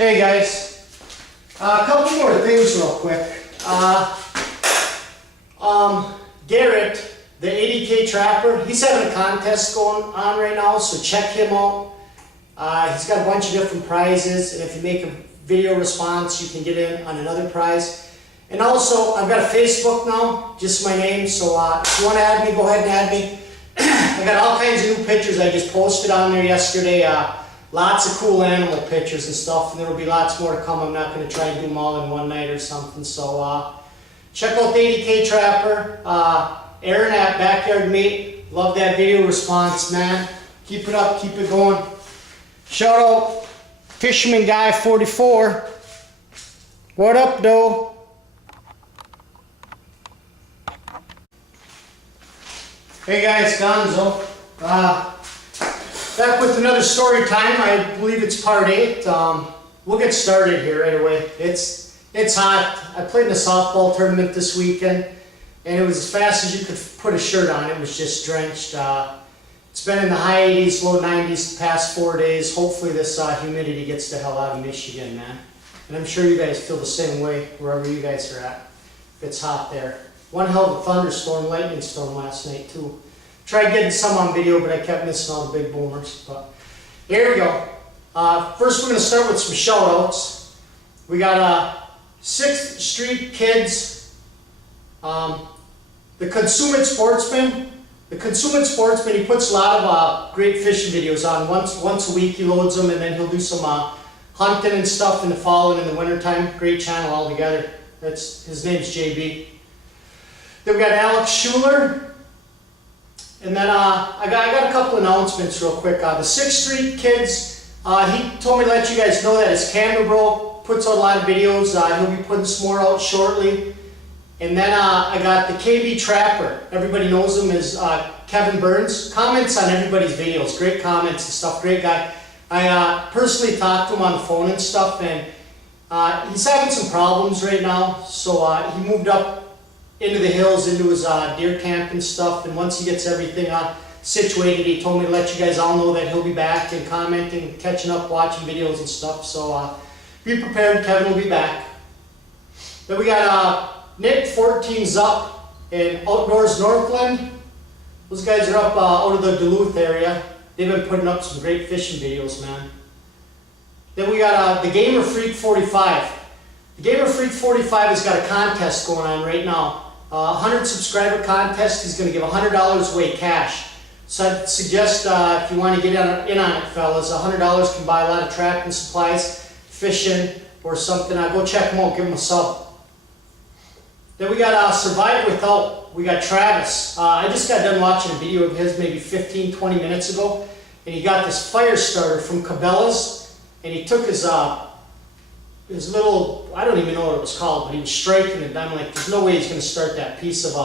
Hey guys, a couple more things real quick. Garrett, the 80K trapper, he's having a contest going on right now, so check him out. He's got a bunch of different prizes, and if you make a video response, you can get in on another prize. And also, I've got a Facebook now, just my name, so if you want to add me, go ahead and add me. I got all kinds of new pictures I just posted on there yesterday. Lots of cool animal pictures and stuff, and there will be lots more to come. I'm not going to try and do them all in one night or something. So check out the 80K Trapper. Aaron at Backyard Meat. Love that video response, man. Keep it up, keep it going. Shout out Fisherman Guy 44. What up, though? Hey guys, Gonzo. Back with another story time. I believe it's part 8. We'll get started here right away. It's hot. I played in a softball tournament this weekend, and it was as fast as you could put a shirt on. It was just drenched. It's been in the high 80s, low 90s the past 4 days. Hopefully this humidity gets the hell out of Michigan, man. And I'm sure you guys feel the same way wherever you guys are at. It's hot there. One hell of a thunderstorm, lightning storm last night too. Tried getting some on video, but I kept missing all the big boomers. But here we go. First, we're going to start with some shout-outs. We got 6th Street Kids, the Consummate Sportsman. The Consummate Sportsman, he puts a lot of great fishing videos on. Once a week he loads them, and then he'll do some hunting and stuff in the fall and in the wintertime. Great channel altogether. His name's JB. Then we got Alex Schuler. And then I got a couple announcements real quick. The 6th Street Kids, he told me to let you guys know that his camera bro puts out a lot of videos. He'll be putting some more out shortly. And then I got the KB Trapper. Everybody knows him as Kevin Burns. Comments on everybody's videos. Great comments and stuff. Great guy. I personally talked to him on the phone and stuff, and he's having some problems right now. So he moved up into the hills, into his deer camp and stuff, and once he gets everything situated, he told me to let you guys all know that he'll be back and commenting, catching up, watching videos and stuff. So be prepared, Kevin will be back. Then we got Nick 14's up in Outdoors Northland. Those guys are up out of the Duluth area. They've been putting up some great fishing videos, man. Then we got the Gamer Freak 45. The Gamer Freak 45 has got a contest going on right now. 100 subscriber contest. He's going to give $100 away cash. So I'd suggest if you want to get in on it, fellas, $100 can buy a lot of trapping supplies, fishing, or something. Go check him out, give him a sub. Then we got Survive Without. We got Travis. I just got done watching a video of his maybe 15-20 minutes ago, and he got this fire starter from Cabela's, and he took his little, I don't even know what it was called, but he was striking it, and I'm like, there's no way he's going to start that piece of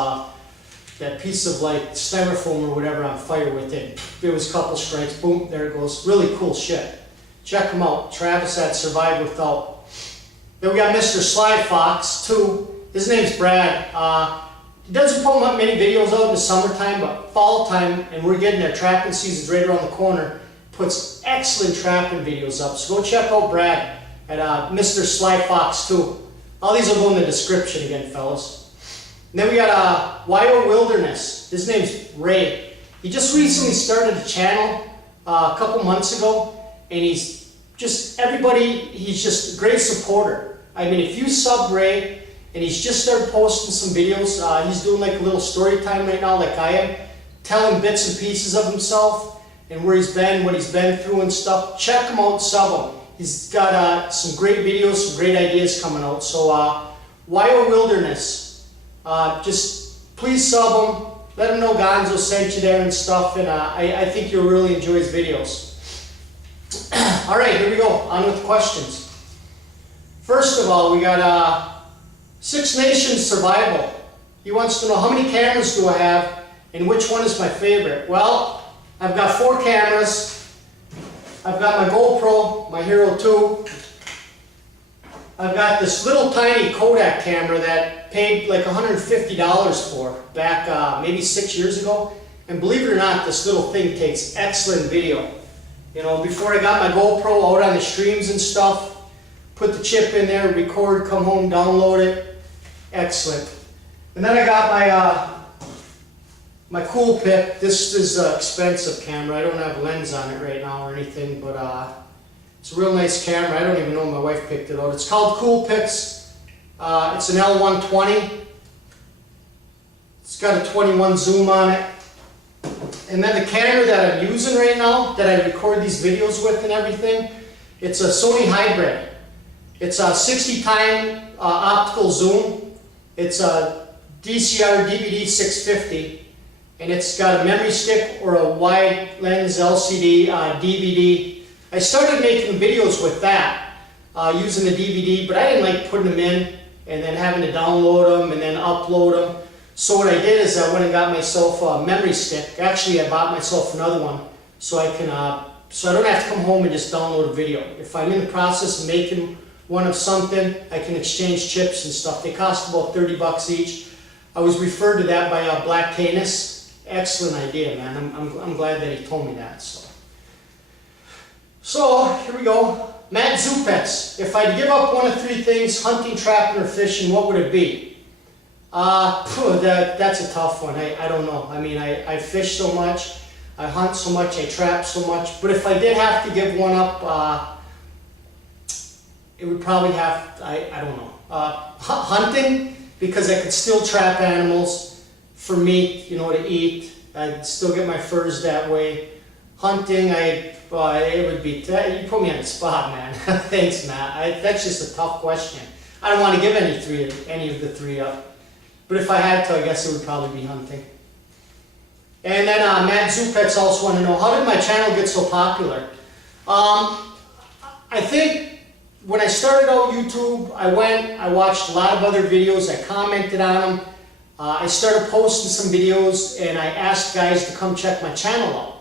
like styrofoam or whatever on fire with it. There was a couple strikes, boom, there it goes. Really cool shit. Check him out. Travis at Survive Without. Then we got Mr. Sly Fox too. His name's Brad. He doesn't put many videos out in the summertime, but fall time, and we're getting there. Trapping season's right around the corner. Puts excellent trapping videos up. So go check out Brad at Mr. Sly Fox too. All these will go in the description again, fellas. And then we got YO Wilderness. His name's Ray. He just recently started a channel a couple months ago, and he's just a great supporter. I mean, if you sub Ray, and he's just started posting some videos, he's doing like a little story time right now like I am, telling bits and pieces of himself and where he's been, what he's been through and stuff. Check him out, sub him. He's got some great videos, some great ideas coming out. So YO Wilderness, just please sub him. Let him know Gonzo sent you there and stuff, and I think you'll really enjoy his videos. All right, here we go. On with the questions. First of all, we got Six Nations Survival. He wants to know, how many cameras do I have and which one is my favorite? Well, I've got 4 cameras. I've got my GoPro, my Hero 2. I've got this little tiny Kodak camera that paid like $150 for back maybe 6 years ago. And believe it or not, this little thing takes excellent video. You know, before I got my GoPro out on the streams and stuff, put the chip in there, record, come home, download it. Excellent. And then I got my Cool Pick. This is an expensive camera. I don't have a lens on it right now or anything, but it's a real nice camera. I don't even know, my wife picked it out. It's called Cool Picks. It's an L120. It's got a 21 zoom on it. And then the camera that I'm using right now, that I record these videos with and everything, it's a Sony Hybrid. It's a 60 time optical zoom. It's a DCR DVD 650. And it's got a memory stick or a wide lens LCD DVD. I started making videos with that, using the DVD, but I didn't like putting them in and then having to download them and then upload them. So what I did is I went and got myself a memory stick. Actually, I bought myself another one so I can, so I don't have to come home and just download a video. If I'm in the process of making one of something, I can exchange chips and stuff. They cost about 30 bucks each. I was referred to that by Black Canis. Excellent idea, man. I'm glad that he told me that. So here we go. Matt Zupets. If I'd give up one of three things, hunting, trapping, or fishing, what would it be? That's a tough one. I don't know. I mean, I fish so much, I hunt so much, I trap so much. But if I did have to give one up, it would probably have, I don't know. Hunting, because I could still trap animals for meat, you know, to eat. I'd still get my furs that way. Hunting, it would be, you put me on the spot, man. Thanks, Matt. That's just a tough question. I don't want to give any of the three up. But if I had to, I guess it would probably be hunting. And then Matt Zupets also want to know, how did my channel get so popular? I think when I started out YouTube, I watched a lot of other videos, I commented on them. I started posting some videos and I asked guys to come check my channel out.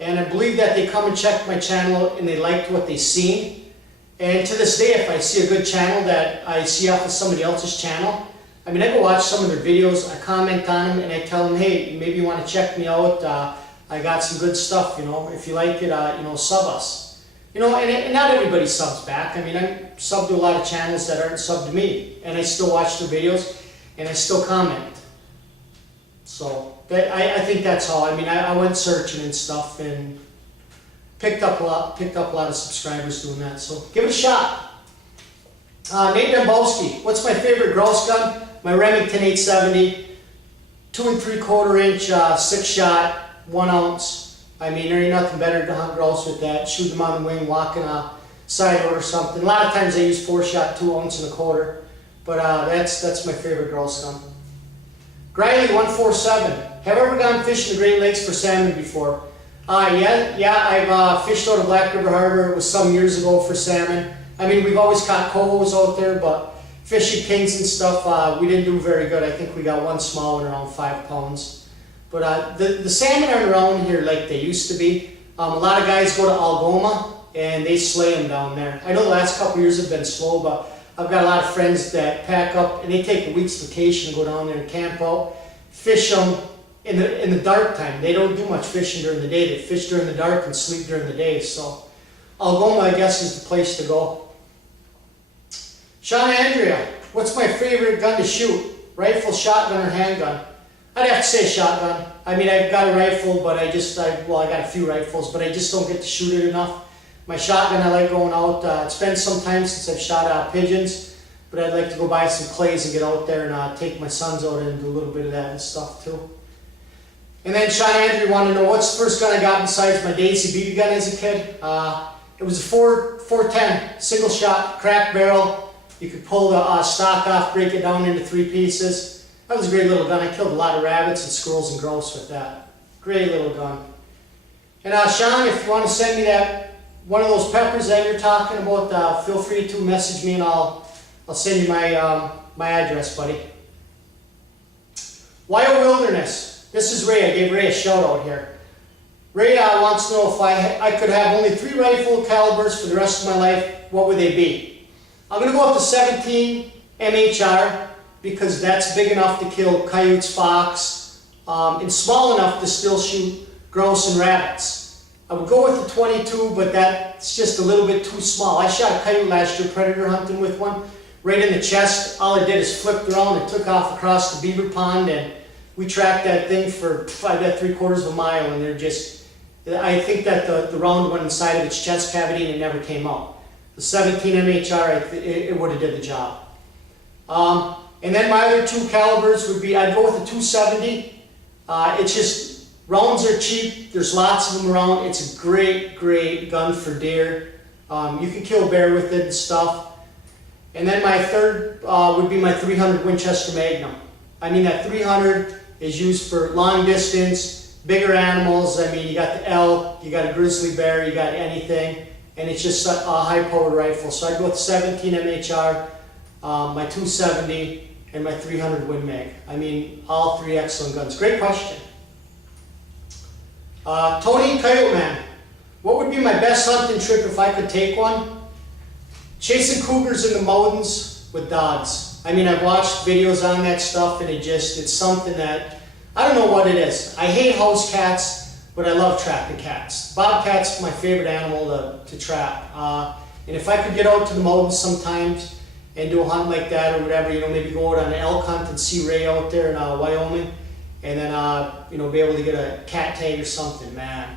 And I believe that they come and check my channel and they liked what they seen. And to this day, if I see a good channel that I see off of somebody else's channel, I mean, I go watch some of their videos, I comment on them, and I tell them, hey, maybe you want to check me out, I got some good stuff, you know, if you like it, you know, sub us. You know, and not everybody subs back. I mean, I'm subbed to a lot of channels that aren't subbed to me, and I still watch their videos, and I still comment. So, I think that's how, I mean, I went searching and stuff, and picked up a lot of subscribers doing that, so give it a shot. Nate Dembowski, what's my favorite grouse gun? My Remington 870, 2 3/4 inch, 6-shot, 1 ounce. I mean, there ain't nothing better to hunt grouse with that. Shoot them on the wing, walking a side or something. A lot of times I use 4-shot, 2 ounce and 1/4. But that's my favorite grouse gun. Griley 147, have I ever gone fishing the Great Lakes for salmon before? Yeah, I've fished out of Black River Harbor. It was some years ago for salmon. I mean, we've always caught cohos out there, but fishing kings and stuff, we didn't do very good. I think we got one small one around 5 pounds. But the salmon aren't around here like they used to be. A lot of guys go to Algoma and they slay them down there. I know the last couple years have been slow, but I've got a lot of friends that pack up and they take a week's vacation and go down there and camp out, fish them in the dark time. They don't do much fishing during the day. They fish during the dark and sleep during the day. So Algoma, I guess, is the place to go. Sean Andrea, what's my favorite gun to shoot? Rifle, shotgun, or handgun? I'd have to say shotgun. I mean, I've got a rifle, but I got a few rifles, but I just don't get to shoot it enough. My shotgun, I like going out. It's been some time since I've shot pigeons, but I'd like to go buy some clays and get out there and take my sons out and do a little bit of that and stuff too. And then Sean Andrea wanted to know, what's the first gun I got besides my Daisy BB gun as a kid? It was a 410, single shot, cracked barrel. You could pull the stock off, break it down into 3 pieces. That was a great little gun. I killed a lot of rabbits and squirrels and grouse with that. Great little gun. And Sean, if you want to send me one of those peppers that you're talking about, feel free to message me and I'll send you my address, buddy. Wyo Wilderness. This is Ray. I gave Ray a shout out here. Ray wants to know if I could have only 3 rifle calibers for the rest of my life, what would they be? I'm going to go up to 17 MHR because that's big enough to kill coyotes, fox, and small enough to still shoot grouse and rabbits. I would go with the 22, but that's just a little bit too small. I shot a coyote last year predator hunting with one, right in the chest. All I did is flipped around and took off across the beaver pond, and we tracked that thing for, I bet, 3/4 of a mile, and they're just, I think that the round went inside of its chest cavity and it never came out. The 17 MHR, it would have did the job. And then my other two calibers would be, I'd go with the 270. It's just, rounds are cheap, there's lots of them around. It's a great, great gun for deer. You can kill bear with it and stuff. And then my third would be my 300 Winchester Magnum. I mean, that 300 is used for long distance, bigger animals. I mean, you got the elk, you got a grizzly bear, you got anything. And it's just a high-powered rifle. So I'd go with 17 MHR, my 270, and my 300 Win Mag. I mean, all three excellent guns. Great question. Tony Coyote Man, what would be my best hunting trip if I could take one? Chasing cougars in the mountains with dogs. I mean, I've watched videos on that stuff, and it's something that, I don't know what it is. I hate house cats, but I love trapping cats. Bobcat's my favorite animal to trap. And if I could get out to the mountains sometimes and do a hunt like that or whatever, you know, maybe go out on an elk hunt and see Ray out there in Wyoming, and then, you know, be able to get a cat tag or something, man.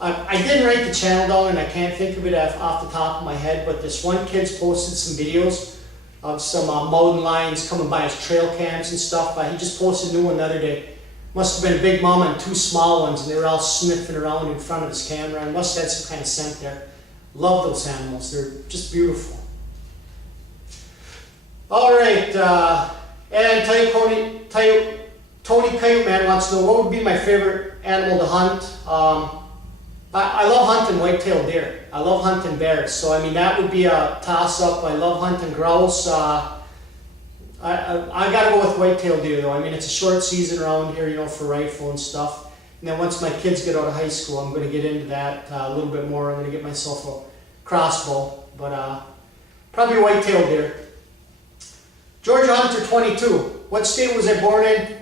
I didn't write the channel down, and I can't think of it off the top of my head, but this one kid's posted some videos of some mountain lions coming by his trail cams and stuff. He just posted a new one the other day. Must have been a big mama and two small ones, and they were all sniffing around in front of his camera, and must have had some kind of scent there. Love those animals, they're just beautiful. All right, and Tony Coyote Man wants to know what would be my favorite animal to hunt. I love hunting white-tailed deer. I love hunting bears, so I mean that would be a toss-up. I love hunting grouse. I gotta go with white-tailed deer though. I mean, it's a short season around here, you know, for rifle and stuff. And then once my kids get out of high school, I'm gonna get into that a little bit more. I'm gonna get myself a crossbow, but probably white-tailed deer. Georgia Hunter 22. What state was I born in?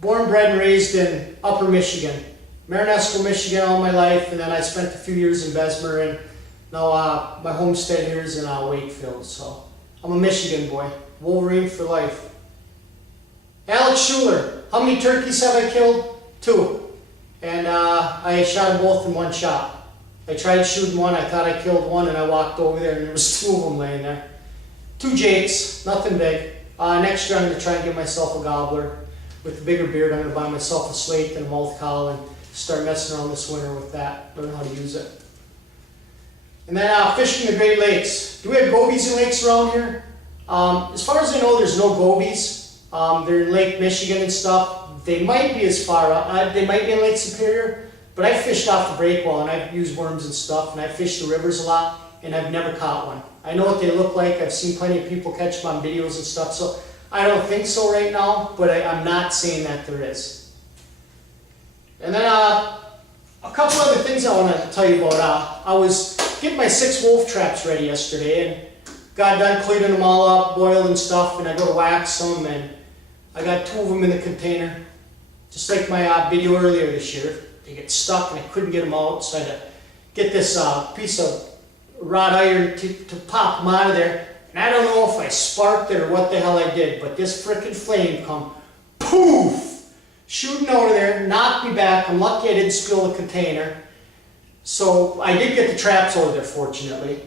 Born, bred, and raised in Upper Michigan. Marinesco, Michigan all my life, and then I spent a few years in Bessemer, and now my homestead here is in Wakefield, so I'm a Michigan boy. Wolverine for life. Alex Schuler, how many turkeys have I killed? 2. And I shot them both in one shot. I tried shooting one, I thought I killed one, and I walked over there and there was 2 of them laying there. 2 jakes, nothing big. Next year I'm going to try and get myself a gobbler. With a bigger beard, I'm going to buy myself a slate and a mouth cowl and start messing around this winter with that, learn how to use it. And then fishing the Great Lakes. Do we have gobies in lakes around here? As far as I know, there's no gobies. They're in Lake Michigan and stuff. They might be as far up, they might be in Lake Superior, but I fished off the breakwall and I've used worms and stuff, and I've fished the rivers a lot, and I've never caught one. I know what they look like. I've seen plenty of people catch them on videos and stuff, so I don't think so right now, but I'm not saying that there is. And then a couple other things I want to tell you about. I was getting my 6 wolf traps ready yesterday, and got done cleaning them all up, boiled and stuff, and I go to wax them, and I got 2 of them in the container. Just like my video earlier this year. They get stuck and I couldn't get them out, so I had to get this piece of wrought iron to pop them out of there. And I don't know if I sparked it or what the hell I did, but this frickin' flame come poof! Shooting over there, knocked me back. I'm lucky I didn't spill the container. So I did get the traps over there, fortunately.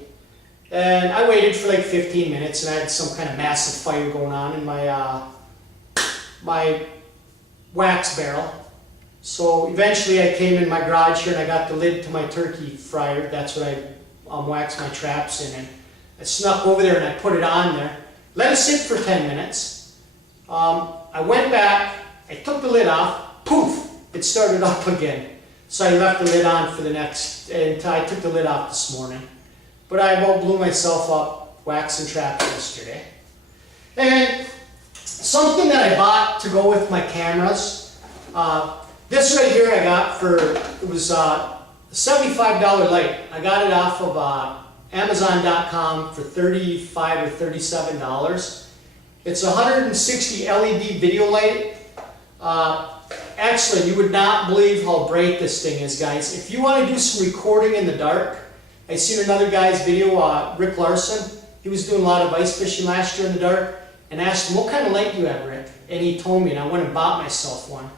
And I waited for like 15 minutes, and I had some kind of massive fire going on in my my wax barrel. So eventually I came in my garage here and I got the lid to my turkey fryer. That's what I waxed my traps in. And I snuck over there and I put it on there. Let it sit for 10 minutes. I went back, I took the lid off, poof, it started up again. So I left the lid on for the next, until I took the lid off this morning. But I about blew myself up waxing traps yesterday. And something that I bought to go with my cameras, this right here I got for, it was a $75 light. I got it off of Amazon.com for $35 or $37. It's a 160 LED video light. excellent. You would not believe how bright this thing is, guys. If you want to do some recording in the dark, I seen another guy's video, Rick Larson. He was doing a lot of ice fishing last year in the dark, and asked him, what kind of light do you have, Rick? And he told me, and I went and bought myself one.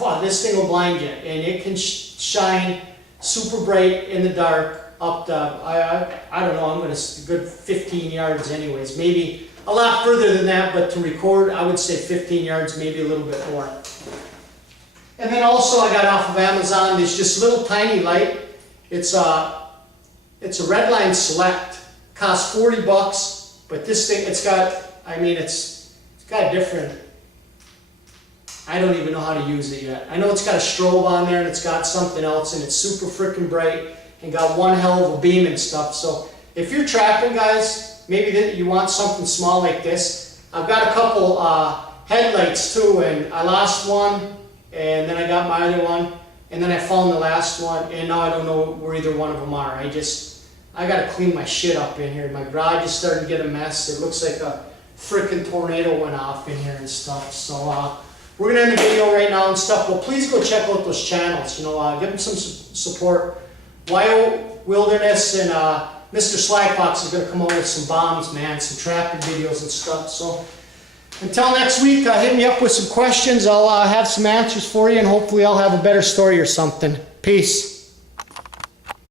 Wow, this thing will blind you, and it can shine super bright in the dark up to, I don't know, I'm going to good 15 yards anyways, maybe a lot further than that, but to record, I would say 15 yards, maybe a little bit more. And then also I got off of Amazon this little tiny light. It's a Redline Select. Costs $40, but this thing, it's got, I mean, it's got different, I don't even know how to use it yet. I know it's got a strobe on there and it's got something else and it's super freaking bright and got one hell of a beam and stuff. So if you're trapping, guys, maybe you want something small like this. I've got a couple headlights too, and I lost one and then I got my other one and then I found the last one and now I don't know where either one of them are. I gotta clean my shit up in here. My garage is starting to get a mess. It looks like a freaking tornado went off in here and stuff. So we're gonna end the video right now and stuff. Well, please go check out those channels. You know, give them some support. Wild Wilderness and Mr. Slyfox is gonna come out with some bombs, man, some trapping videos and stuff. So until next week, hit me up with some questions. I'll have some answers for you, and hopefully I'll have a better story or something. Peace.